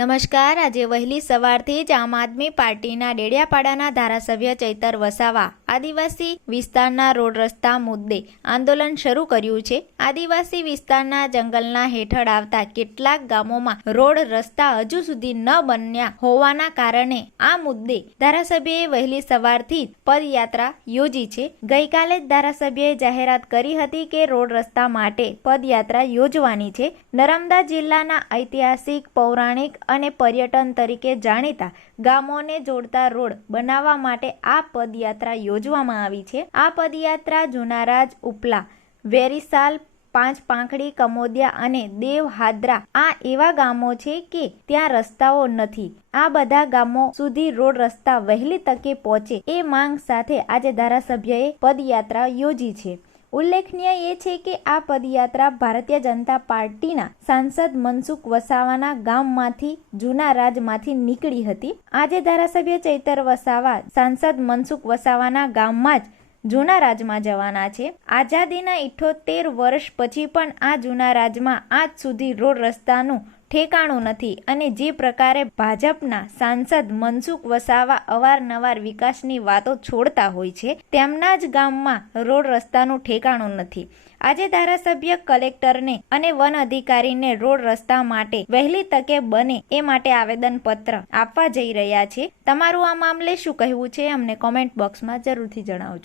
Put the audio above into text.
નમસ્કાર। આજે વહેલી સવારથી જ આમ આદમી પાર્ટીના ડેડિયાપાડાના ધારાસભ્ય ચૈતર વસાવા આદિવાસી વિસ્તારના રોડ રસ્તા મુદ્દે આંદોલન શરૂ કર્યું છે। આદિવાસી વિસ્તારના જંગલના હેઠળ આવતા કેટલાક ગામોમાં રોડ રસ્તા હજુ સુધી ન બન્યા હોવાના કારણે આ મુદ્દે ધારાસભ્યએ વહેલી સવારથી જ પદયાત્રા યોજી છે। ગઈકાલે જ ધારાસભ્યએ જાહેરાત કરી હતી કે રોડ રસ્તા માટે પદયાત્રા યોજવાની છે। નર્મદા જિલ્લાના ઐતિહાસિક, પૌરાણિક અને પર્યટન તરીકે જાણીતા ગામોને જોડતા રોડ બનાવવા માટે આ પદયાત્રા યોજવામાં આવી છે। આ પદયાત્રા જુનારાજ, ઉપલા, વેરીસાલ, પાંચ પાંખડી, કમોદિયા અને દેવહાદ્રા આ એવા ગામો છે કે ત્યાં રસ્તાઓ નથી। આ બધા ગામો સુધી રોડ રસ્તા વહેલી તકે પહોંચે એ માંગ સાથે આજે ધારાસભ્યએ પદયાત્રા યોજી છે। ઉલ્લેખનીય એ છે કે આ પદયાત્રા ભારતીય જનતા પાર્ટીના સાંસદ મનસુખ વસાવાના ગામમાંથી જૂના રાજમાંથી નીકળી હતી। આજે ધારાસભ્ય ચૈતર વસાવા સાંસદ મનસુખ વસાવાના ગામમાં જ જૂના રાજમાં જવાના છે। આઝાદીના 78 વર્ષ પછી પણ આ જૂના રાજમાં આજ સુધી રોડ રસ્તાનું ઠેકાણું નથી અને જે પ્રકારે ભાજપના સાંસદ મનસુખ વસાવા અવારનવાર વિકાસની વાતો છોડતા હોય છે, તેમના જ ગામમાં રોડ રસ્તાનું ઠેકાણું નથી। આજે ધારાસભ્ય કલેક્ટરને અને વન અધિકારીને રોડ રસ્તા માટે વહેલી તકે બને એ માટે આવેદન પત્ર આપવા જઈ રહ્યા છે। તમારું આ મામલે શું કહેવું છે અમને કોમેન્ટ બોક્સમાં જરૂરથી જણાવજો।